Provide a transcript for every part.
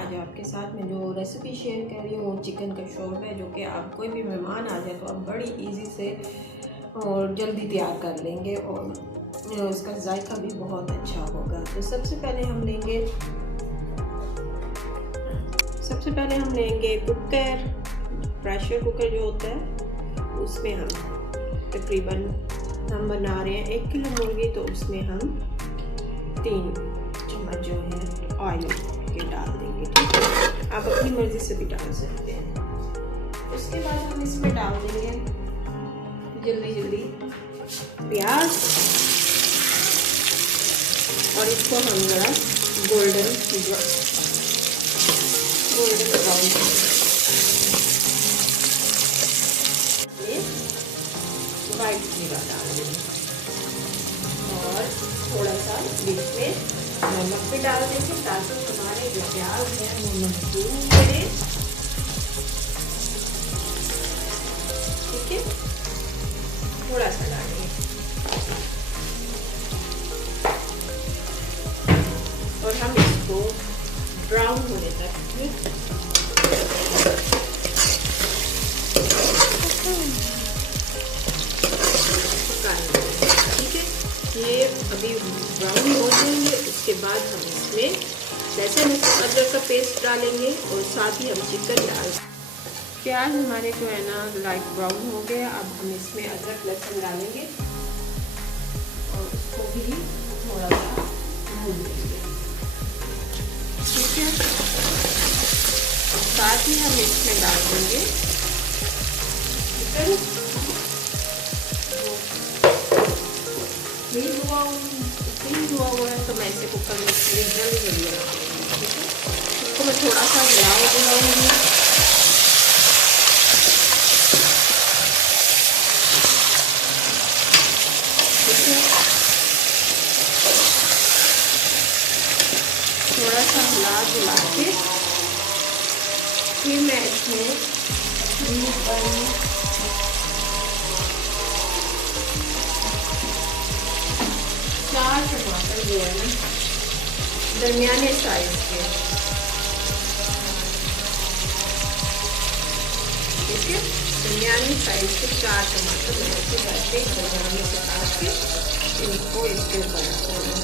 आज आपके साथ में जो रेसिपी शेयर कर रही हूँ वो चिकन का शोरबा है, जो कि आप कोई भी मेहमान आ जाए तो आप बड़ी इजी से और जल्दी तैयार कर लेंगे और उसका जायका भी बहुत अच्छा होगा। तो सबसे पहले हम लेंगे कुकर, प्रेशर कुकर जो होता है उसमें हम तकरीबन हम बना रहे हैं 1 किलो मुर्गी, तो उसमें हम 3 चम्मच जो है ऑयल के डाल देंगे। ठीक है, आप अपनी मर्ज़ी से भी डाल सकते हैं। उसके बाद हम इसमें डाल देंगे जल्दी प्याज और इसको हम जरा गोल्डन ब्राउन वाइट जीरा डाल देंगे और थोड़ा सा बीच में नमक भी डाल देंगे ताकि हमारे जो प्याज है वो मजबूत करे। ठीक है, थोड़ा सा डालेंगे और हम इसको ब्राउन होने तक ये अभी ब्राउन हो जाएंगे। उसके बाद हम इसमें लहसुन अदरक का पेस्ट डालेंगे और साथ ही हम चिकन डाल। प्याज हमारे जो है ना लाइट ब्राउन हो गया। अब हम इसमें अदरक लहसुन डालेंगे और उसको भी थोड़ा सा भून देंगे। ठीक है, साथ ही हम इसमें डाल देंगे चिकन। फ्रीज हुआ है तो मैं इसे कुकर में जल्दी बनाऊंगी। ठीक है, इसको मैं थोड़ा सा हिलाऊंगी। ठीक है, थोड़ा सा हिला के फिर मैं इसमें 4 टमाटर जो है ना दरमियाने साइज के। ठीक है, दरमियाने साइज के 4 टमाटर मैं ऐसे करके दरमियाने से काट के इनको इसके ऊपर रखूँगी।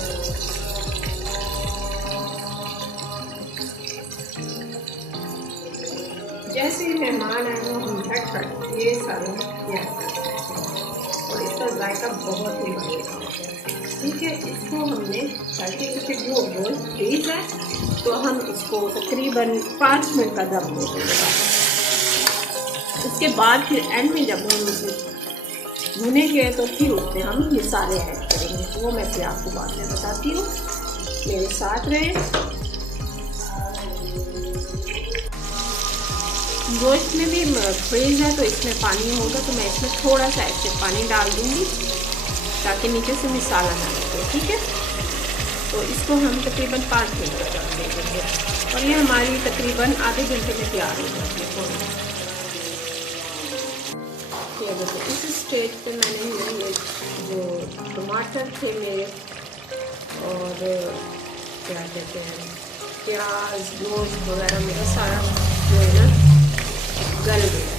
जैसे ही मेहमान आए वो हम झटपट ये सारे तैयार करते हैं और इसका जायका बहुत ही बढ़िया होता है। ठीक है, इसको हमने करके क्योंकि वो गोल फ्रीज है तो हम इसको तकरीबन 5 मिनट का दम दे देंगे। उसके बाद फिर एंड में जब हम इसे भुनेंगे तो फिर उसमें हम मसाले ऐड करेंगे, तो वो मैं फिर आपको बाद में बताती हूँ। मेरे साथ रहे। वो इसमें भी फ्रीज है तो इसमें पानी होगा, तो मैं इसमें थोड़ा सा ऐसे पानी डाल दूँगी ताकि नीचे से मसाला ना लगे। ठीक है, तो इसको हम तकरीबन 5 मिनट तक रख देंगे और ये हमारी तकरीबन आधे घंटे में तैयार हो जाती है। ये देखो इस स्टेज पे मैंने ये जो टमाटर थे मेरे और क्या कहते हैं प्याज गोश्त वगैरह मेरा सारा जो है ना गल गया।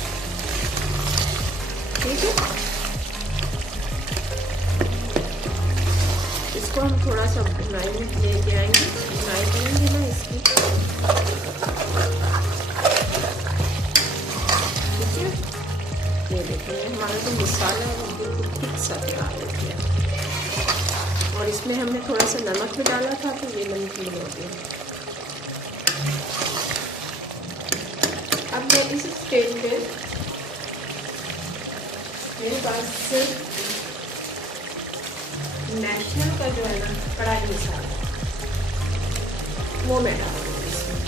ठीक है, इसको हम थोड़ा सा भुनाई में लेके आएंगे, भुनाई करेंगे ना इसकी। ठीक है, ये देखिए हमारा जो मसाला है वो बिल्कुल ठीक सा तैयार हो गया और इसमें हमने थोड़ा सा नमक भी डाला था तो ये नमकीन हो गया। अब मैं इस स्टेज पे मेरे पास नेशनल का जो है ना कढ़ाई मसाला वो मैं डाल दूँगी इसमें।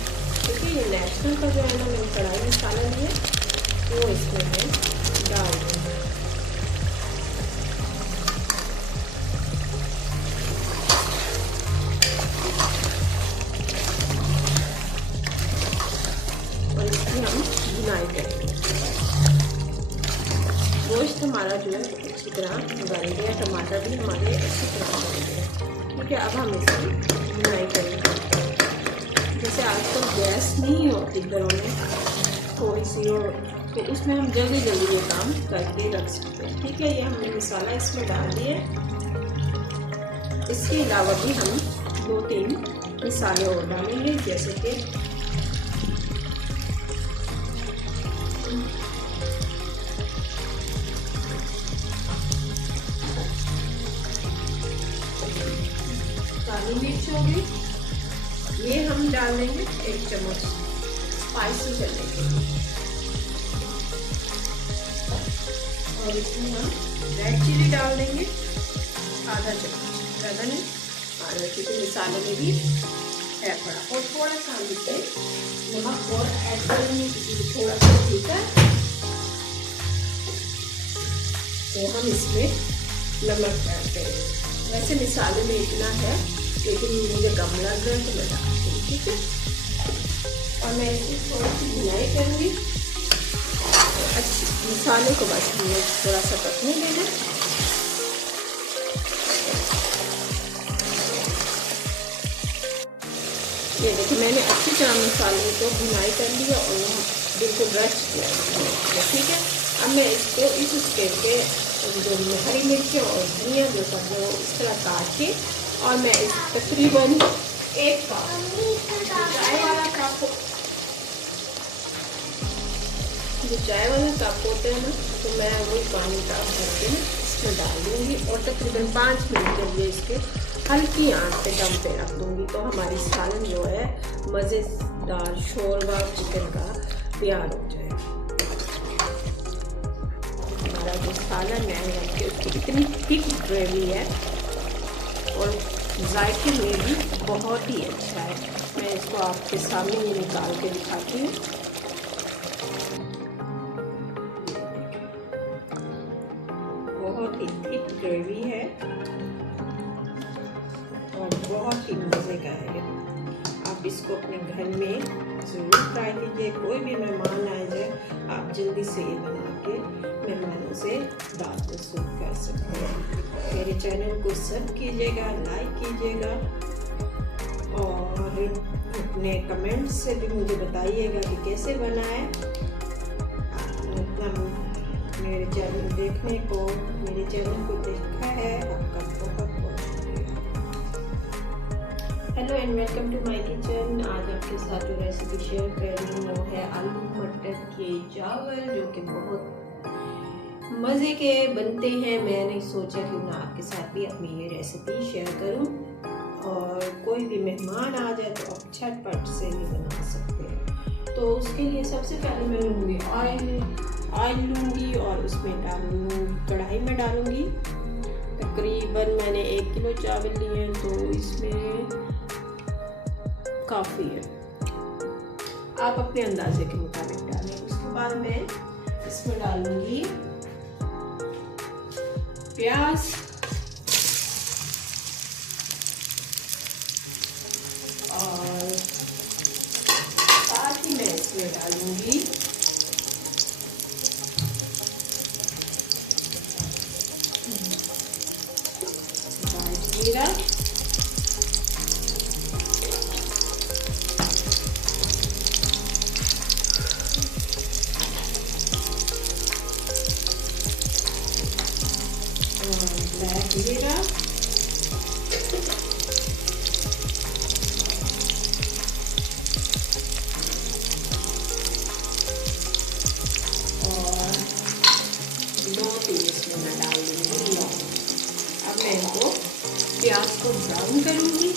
ठीक है, ये नेशनल का जो है ना मैंने कढ़ाई मसाला लिया वो इसमें मैं डाल दूँगी। और इसकी हम भुनाई करेंगे। गोश्त हमारा जो है अच्छी तरह गल गया, टमाटर भी हमारे अच्छी तरह गल गए। ठीक है, अब हम इसकी भुनाई करेंगे। जैसे आजकल गैस नहीं होती घरों में थोड़ी सी, और तो उसमें हम जल्दी जल्दी ये काम करके रख सकते हैं। ठीक है, ये हमने मसाला इसमें डाल दिया। इसके अलावा भी हम 2-3 मसाले और डालेंगे, जैसे कि काली मिर्च होगी, ये हम डाल देंगे 1 चम्मच स्पाइसी करने के लिए। और इसमें हम रेड चिली डाल देंगे आधा चम्मच, ज़्यादा नहीं, आधा, क्योंकि मसाले में भी है पड़ा। और थोड़ा सा हम इसमें नमक और ऐड करेंगे, थोड़ा सा, ठीक है। तो हम इसमें नमक ऐड करेंगे। वैसे मसाले में इतना है, लेकिन मुझे कम लग रहा है तो मैं डालती हूँ, ठीक है। और मैं इसकी थोड़ी सी भुनाई करूँगी अच्छी, मसाले को बस मुझे थोड़ा सा पकने देना। ये देखिए, मैंने अच्छी तरह मसाले को भुनाई कर लिया और बिल्कुल रच किया, ठीक है। अब मैं इसको इस स्टेज के जो हरी मिर्चें और धनिया जो सब वो इस तरह काट के, और मैं इस तकरीबन 1 कप चाय वाला कप, जो चाय वाला कप होता है ना, तो मैं वही पानी का करके ना इसमें डाल दूँगी और तकरीबन 5 मिनट के लिए इसके हल्की आंच पे दम पे रख दूँगी। तो हमारी सालन जो है मज़ेदार शोरबा चिकन का तैयार हो जाएगा। हमारा जो सालन है उसकी इतनी थिक ग्रेवी है और जायके में भी बहुत ही अच्छा है। मैं इसको आपके सामने ही निकाल के दिखाती हूँ। बहुत ही थिक ग्रेवी है और बहुत ही मज़े का है। आप इसको अपने घर में ज़रूर ट्राई कीजिए। कोई भी मेहमान आए जाए, आप जल्दी से ये बना के मेहमानों से दावत वसूल कर सकते हैं। मेरे चैनल को सब कीजिएगा, लाइक कीजिएगा और अपने कमेंट्स से भी मुझे बताइएगा कि कैसे बना है। मेरे चैनल देखने को, मेरे चैनल को देखा है, आपका बहुत बहुत शुक्रिया। Hello and welcome to my kitchen. आज आपके साथ जो रेसिपी शेयर कर रही हूँ वो है आलू मटर के चावल, जो कि बहुत मज़े के बनते हैं। मैंने सोचा कि मैं आपके साथ भी अपनी ये रेसिपी शेयर करूँ और कोई भी मेहमान आ जाए तो आप झटपट से भी बना सकते हैं। तो उसके लिए सबसे पहले मैं लूँगी ऑयल लूँगी और उसमें डालूँगी, कढ़ाई में डालूँगी। तकरीबन मैंने 1 किलो चावल लिए हैं, तो इसमें काफ़ी है, आप अपने अंदाजे के मुताबिक डालें। उसके बाद मैं इसमें डालूँगी प्याज और साथ ही मैं इसमें डालूँगी जीरा ब्लैक जीरा और 2-3 इसमें मैं डाल दूँगी लौंग। अब मैं इनको प्याज को ब्राउन करूँगी।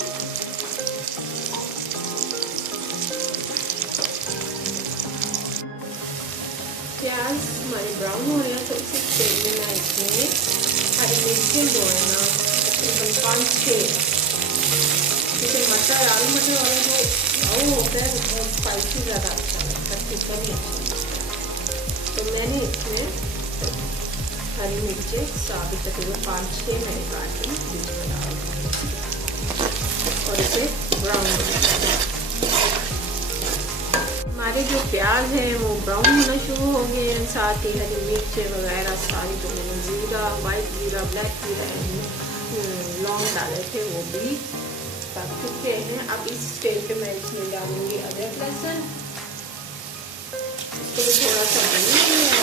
प्याज हमारे ब्राउन हो रहे हैं, तो इसी स्टेज में मैं इसमें हरी मिर्चें जो है ना तकरीबन 5-6, क्योंकि मटर आलू मटर वाला जो ब्राउन होता है वो बहुत स्पाइसी ज़्यादा अच्छा लगता है, तीखा भी अच्छा लगता है। तो मैंने इसमें हरी मिर्चें साबित तकरीबन 5-6 मैंने काटी इसमें डाल और इसे ब्राउन हमारे जो प्याज हैं वो ब्राउन होना शुरू हो गए हैं। साथ ही हरी मिर्चें वगैरह सारी, तो मैंने जीरा, वाइट जीरा, ब्लैक जीरा, लौंग डाले थे, वो भी पक चुके हैं। अब इस स्टेज पे मैं इसमें डालूंगी अदरक लहसुन, इसको भी थोड़ा सा भून लिया।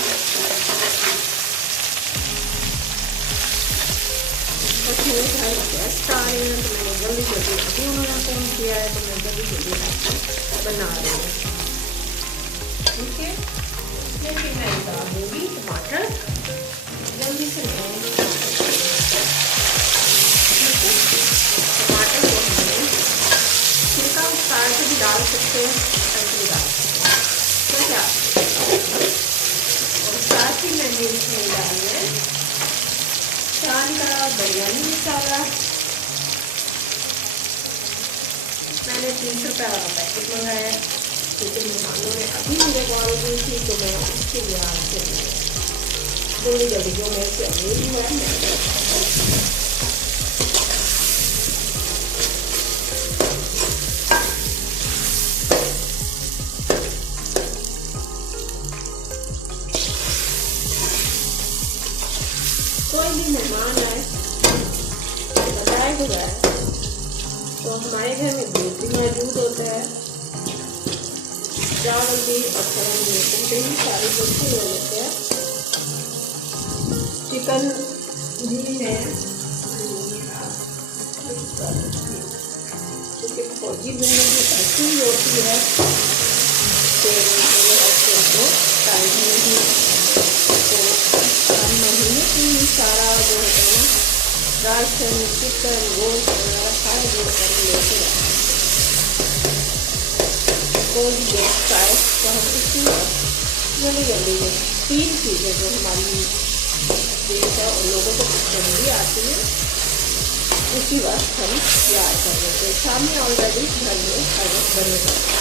और मेरे घर गेस्ट आ रहे हैं तो मैंने जल्दी जल्दी, अभी उन्होंने फ़ोन किया है तो मैं जल्दी जल्दी बना रही हूँ। ठीक है, इसमें फिर मैं डाल दूँगी टमाटर जल्दी से। टमाटर को हमने छिलका उतार के भी डाल सकते हैं, ऐसे भी डाल सकते हैं, तो क्या। और साथ ही मैंने इसमें डाली है चांद का बिरयानी मसाला। मैंने 300 रुपये वाला पैकेट मंगाया है क्योंकि मेहमानों ने अभी मुझे कॉल की थी तो मैं उसके लिहाज से जल्दी जल्दी जो मेरे से अवेलेबल हुआ है कोई भी मेहमान आए बताया हुआ है तो हमारे घर में दूध भी मौजूद होता है, चावल भी, और थोड़ा मिर्च भी, सारी चीज़ें ले लेते हैं। चिकन भी है, चिकन फौजी जिंदगी ऐसी ही होती है तो साइड में ही तो महीने की सारा जो होता है ना राशन, चिकन, गोश्त वगैरह सारे जो कर लेते हैं। कोई भी गेस्ट आए तो हम इसी जल्दी जल्दी 3 चीज़ें जो हमारी देश है और लोगों को जल्दी आती है उसी वक्त हम तैयार कर लेते हैं। सामने ऑलरेडी घर में हर वक्त बने रहते हैं।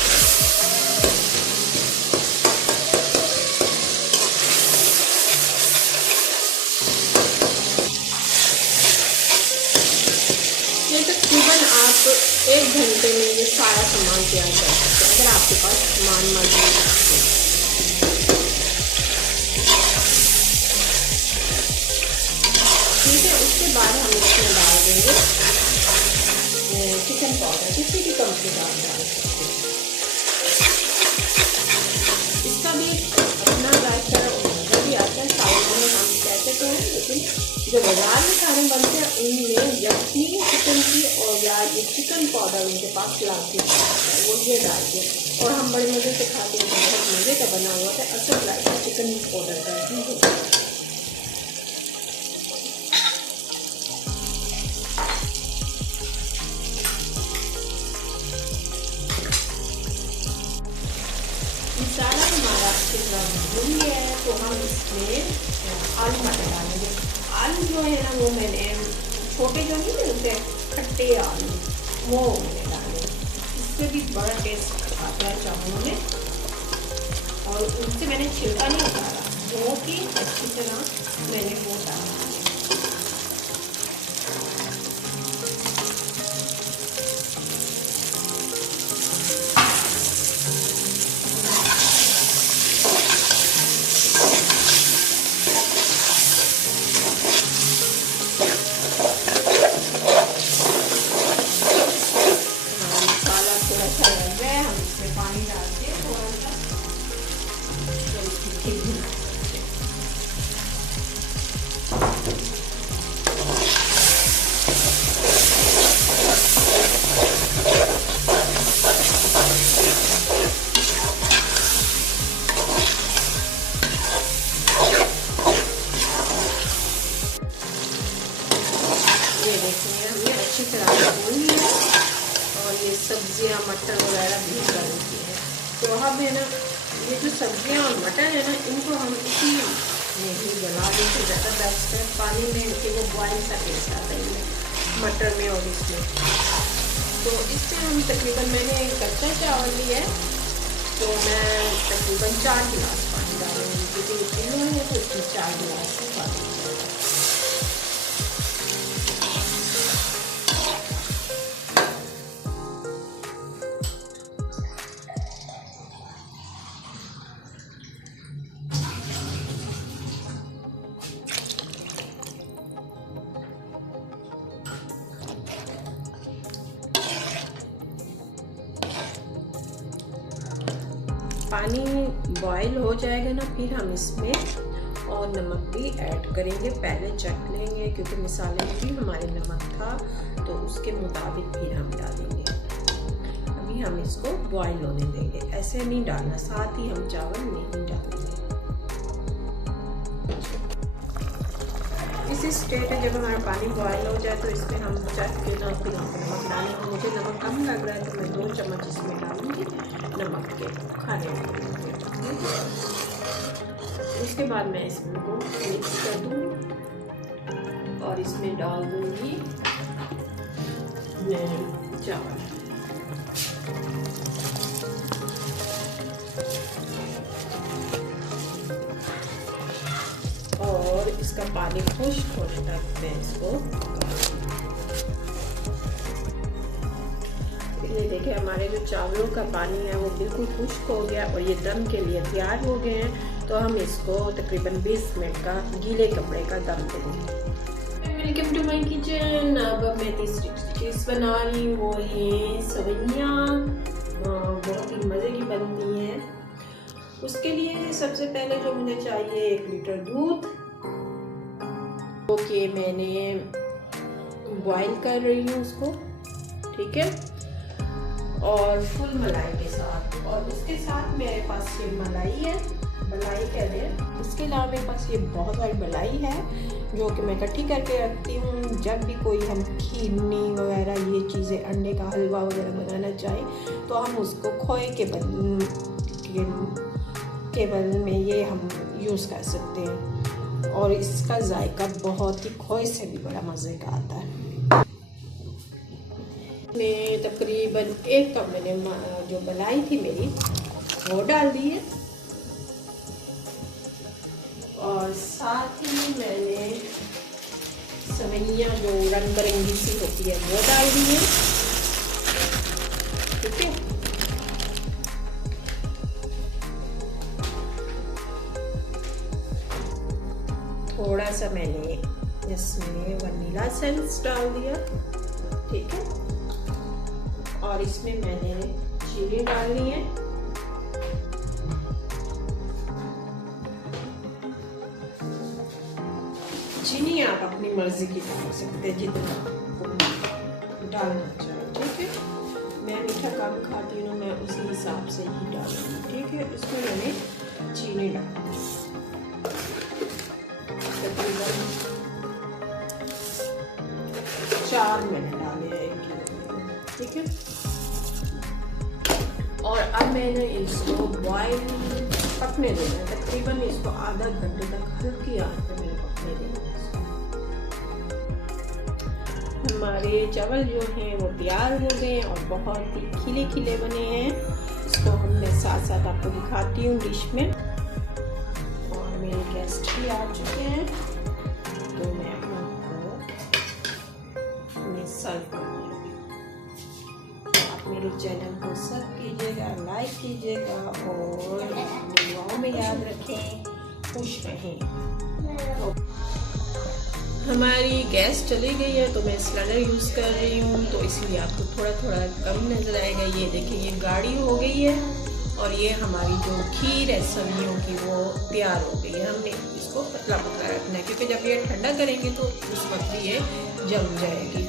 ये तकरीबन आप 1 घंटे में ये सारा सामान तैयार कर सकते हैं अगर आपके पास सामान मौजूद है। ठीक है, उसके बाद हम इसमें डाल देंगे चिकन पाउडर, किसी भी कंपनी का आप डाल सकते हैं। इसका भी अपना जायका और मज़ा भी आता है। साउथ में हम कहते तो हैं लेकिन जो बाजार में खाने बनते हैं उनमें यखनी चिकन की और या ये चिकन पाउडर उनके पास लाके वो ये डालते हैं और हम बड़े मज़े से खाते हैं। बहुत मज़े का बना हुआ है, असल जायका चिकन पाउडर का ही होता है। मसाला हमारा अच्छी तरह भून गया है तो हम इसमें आलू मटर डालेंगे। आलू जो है ना वो मैंने छोटे जो नहीं मिलते खट्टे आलू वो मैंने डाले, इससे भी बड़ा टेस्ट आता है चावलों में। और उनसे मैंने छिलका नहीं उतारा, बहुत ही अच्छी तरह मैंने वो डाला। पानी डाल के थोड़ा सा ये देखिए हमने अच्छी तरह भून लिया और ये सब्जियां मटर वगैरह भी डाल दी है। तो अब है ना ये जो सब्जियां और मटर है ना इनको हम इसी में ही गला दें तो ज़्यादा बेस्ट है। पानी में कि वो बॉयल सा टेस्ट आता है मटर में और इसमें। तो इसमें हम तकरीबन मैंने कच्चा चावल लिया है तो मैं तकरीबन 4 गिलास पानी डालूँगी क्योंकि किलो है तो इसमें 4 गिलास पानी। पानी बॉईल हो जाएगा ना, फिर हम इसमें और नमक भी ऐड करेंगे। पहले चख लेंगे क्योंकि मसाले में भी हमारे नमक था, तो उसके मुताबिक फिर हम डालेंगे। अभी हम इसको बॉईल होने देंगे, ऐसे नहीं डालना, साथ ही हम चावल नहीं डालेंगे। इस स्टेज में जब हमारा पानी बॉईल हो जाए तो इसमें हम चख के ना फिर हम नमक डालेंगे। मुझे नमक कम लग रहा है तो मैं 2 चम्मच इसमें डालूंगी नमक के खाने में। उसके बाद मैं इसको मिक्स कर दूँगी और इसमें डाल दूँगी चावल। और इसका पानी खुश्क होने तक मैं इसको ये देखिए हमारे जो चावलों का पानी है वो बिल्कुल खुश्क हो गया और ये दम के लिए तैयार हो गए हैं। तो हम इसको तकरीबन 20 मिनट का गीले कपड़े का दम देंगे। Welcome to my kitchen. अब मैं तीसरी चीज़ बना रही हूँ, वो है सेवइयाँ। बहुत ही मज़े की बनती हैं। उसके लिए सबसे पहले जो मुझे चाहिए 1 लीटर दूध, जो कि मैंने बॉईल कर रही हूँ उसको, ठीक है, और फुल मलाई के साथ। और उसके साथ मेरे पास ये मलाई है, मलाई कह दें। इसके अलावा मेरे पास ये बहुत सारी मलाई है जो कि मैं इकट्ठी करके रखती हूँ। जब भी कोई हम खीरनी वगैरह ये चीज़ें, अंडे का हलवा वगैरह बनाना चाहें तो हम उसको खोए के केवल में ये हम यूज़ कर सकते हैं और इसका जायका बहुत ही खोए से भी बड़ा मज़े का आता है। मैं तकरीबन 1 कप मैंने जो मलाई थी मेरी वो डाल दी है और साथ ही मैंने सेवइयाँ जो रंग बिरंगी सी होती है वो डाल दी है, ठीक है। थोड़ा सा मैंने इसमें वनीला एसेंस डाल दिया, ठीक है, और इसमें मैंने चीनी डालनी है। चीनी आप अपनी मर्जी की डाल सकते हैं, जितना डालना चाहिए, ठीक है। मैं मीठा कम खाती हूँ, मैं उसी हिसाब से ही डालूंगी, ठीक है। इसमें मैंने चीनी डाली तकरीबन 4 मैंने डाले हैं 1 किलो, ठीक है। और अब मैंने इसको बॉईल पकने देना है, तकरीबन इसको आधा घंटे तक हल्की आंच पे मैंने पकने देना है। हमारे चावल जो हैं वो तैयार हो गए और बहुत ही खिले खिले बने हैं। इसको हम मैं साथ साथ आपको दिखाती हूँ डिश में। और मेरे गेस्ट भी आ चुके हैं तो मैं आपको सर्व करूँगी। आप मेरे चैनल को सब कीजिएगा, लाइक कीजिएगा और दुआओं में याद रखें, खुश रहें। हमारी गैस चली गई है तो मैं सिलेंडर यूज़ कर रही हूँ, तो इसलिए आपको थोड़ा थोड़ा कम नज़र आएगा। ये देखिए ये गाढ़ी हो गई है और ये हमारी जो खीर है सब्जियों की वो तैयार हो गई है। हमने इसको पतला पतला रखना है क्योंकि जब ये ठंडा करेंगे तो उस वक्त ये जम जाएगी।